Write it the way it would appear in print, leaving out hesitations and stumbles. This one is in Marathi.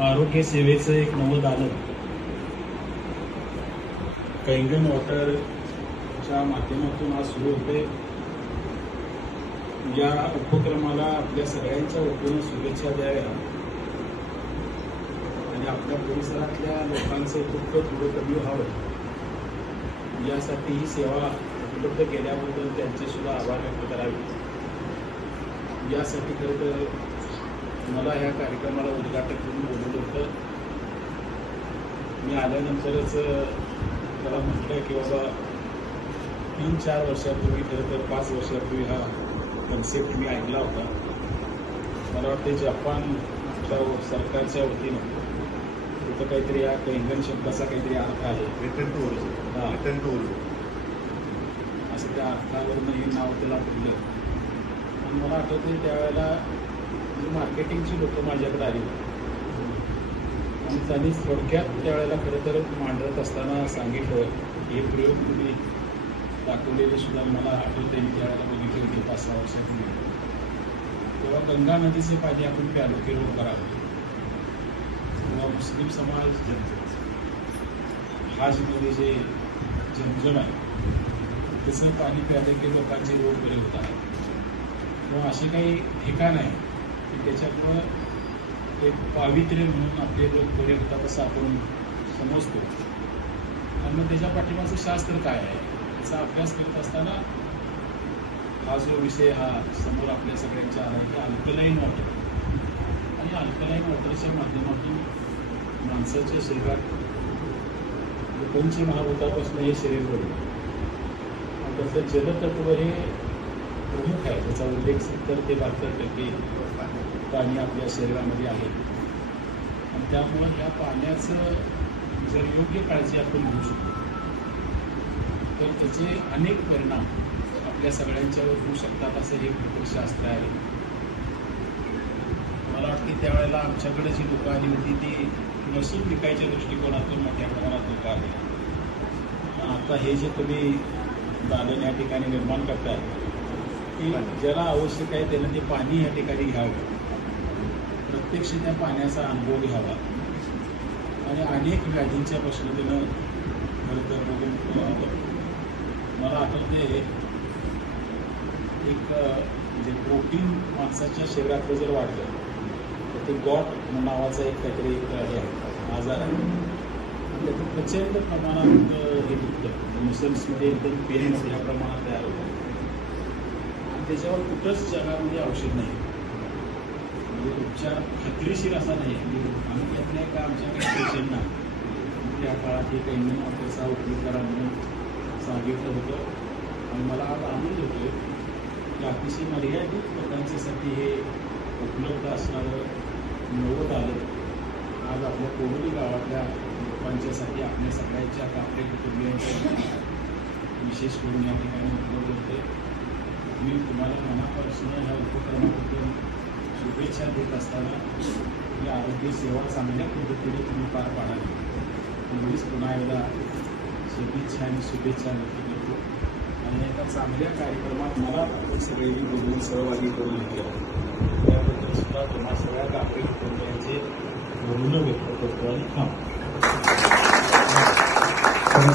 आरोग्य सेवेचं एक नवं दालन कैंगन वॉटरच्या माध्यमातून आज सुरू होते। या उपक्रमाला आपल्या सगळ्यांच्या वतीनं शुभेच्छा द्याव्या आणि आपल्या परिसरातल्या लोकांचं दुःख थोडं कमी व्हावं यासाठी ही सेवा उपलब्ध केल्याबद्दल त्यांचे सुद्धा आभार व्यक्त करावे। यासाठी खरं तर मला ह्या कार्यक्रमाला उद्घाटक करून बोलवलं होतं। मी आल्यानंतरच त्याला म्हटलं की बाबा 3-4 वर्षापूर्वी खरं तर 5 वर्षापूर्वी हा कन्सेप्ट मी ऐकला होता। मला वाटते जपानच्या सरकारच्या वतीनं तिथं काहीतरी या कैंगन शब्दाचा काहीतरी अर्थ आहे, रिटर्न टू असं त्या अर्थावरनं हे नाव त्याला पडलं। आणि मला आठवते त्यावेळेला मार्केटिंगची लोकं माझ्याकडे आली आणि त्यांनी थोडक्यात त्यावेळेला खरं तर मांडत असताना सांगितलं हे प्रयोग तुम्ही दाखवलेले सुद्धा मला आठवते। मी त्यावेळेला बघितले होते 5-6 वर्षापूर्वी। तेव्हा गंगा नदीचे पाणी आपण प्यालो किलो करावं किंवा मुस्लिम समाज हाजमध्ये जे झमझम आहे तसं पाणी प्यालं की लोकांचे रोग बरे होतात किंवा असे काही ठिकाण आहे की त्याच्यामुळं एक पावित्र्य म्हणून आपले लोक बरे होतात असं आपण समजतो। आणि मग त्याच्या पाठीमागचं शास्त्र काय आहे याचा अभ्यास करत असताना हा जो विषय हा समोर आपल्या सगळ्यांच्या आला की अल्कलाईन वॉटर आणि अल्कलाईन वॉटरच्या माध्यमातून माणसाच्या शरीरात पंचमहाभूतापासून हे शरीर बनलं। त्याचं जलतत्व हे प्रमुख आहे, त्याचा उल्लेख 70 ते 72% पाणी आपल्या शरीरामध्ये आहे। आणि त्यामुळं या पाण्याचं जर योग्य काळजी आपण घेऊ शकतो तर त्याचे अनेक परिणाम आपल्या सगळ्यांच्यावर होऊ शकतात असं हे शास्त्र आहे। मला वाटते त्यावेळेला आमच्याकडे जी लोकं आली होती ती मसूर विकायच्या दृष्टिकोनातून मोठ्या प्रमाणात लोकं आली। आता हे जे तुम्ही दालन या ठिकाणी निर्माण करताय की ज्याला आवश्यक आहे त्यानं ते पाणी या ठिकाणी घ्यावं, प्रत्यक्ष त्या पाण्याचा अनुभव घ्यावा आणि अनेक व्याधींच्या पासून त्यानं खरं तर बघून मला आठवते एक म्हणजे प्रोटीन माणसाच्या शरीरातलं जर वाढलं तर ते गॉट नावाचा एक काहीतरी हे आहे, आजार आहे। त्याचं प्रचंड प्रमाणात हे दुखतं, मसल्समध्ये एकदम पेन मोठ्या प्रमाणात तयार होतं आणि त्याच्यावर कुठंच जगामध्ये औषध नाही, म्हणजे उपचार खात्रीशीर असा नाही। आम्ही त्यातल्या एका आमच्या काही पेशंटना त्या काळात हे कैंगन वॉटरचा उपयोग करा म्हणून सांगितलं होतं। आणि मला आज आनंद होतो की अतिशय मर्यादित लोकांच्यासाठी हे उपलब्ध असणारं नवं दालन आज आपल्या कोरोली गावातल्या लोकांच्यासाठी आपल्या सगळ्यांच्या कापडे कुटुंबियांच्या विशेष करून या ठिकाणी उपलब्ध होते। मी तुम्हाला मनापासून ह्या उपक्रमाबद्दल शुभेच्छा देत असताना ही आरोग्य सेवा चांगल्या पद्धतीने तुम्ही पार पाडावी एवढीच पुन्हा एकदा सदिच्छा आणि शुभेच्छा व्यक्त करतो। आणि एका चांगल्या कार्यक्रमात मला आपण सगळ्यांनी बोलून सहभागी करून घेतलं त्याबद्दल सुद्धा तुम्हा सगळ्या कापडे कुटुंबियांचे ऋण व्यक्त करतो। आणि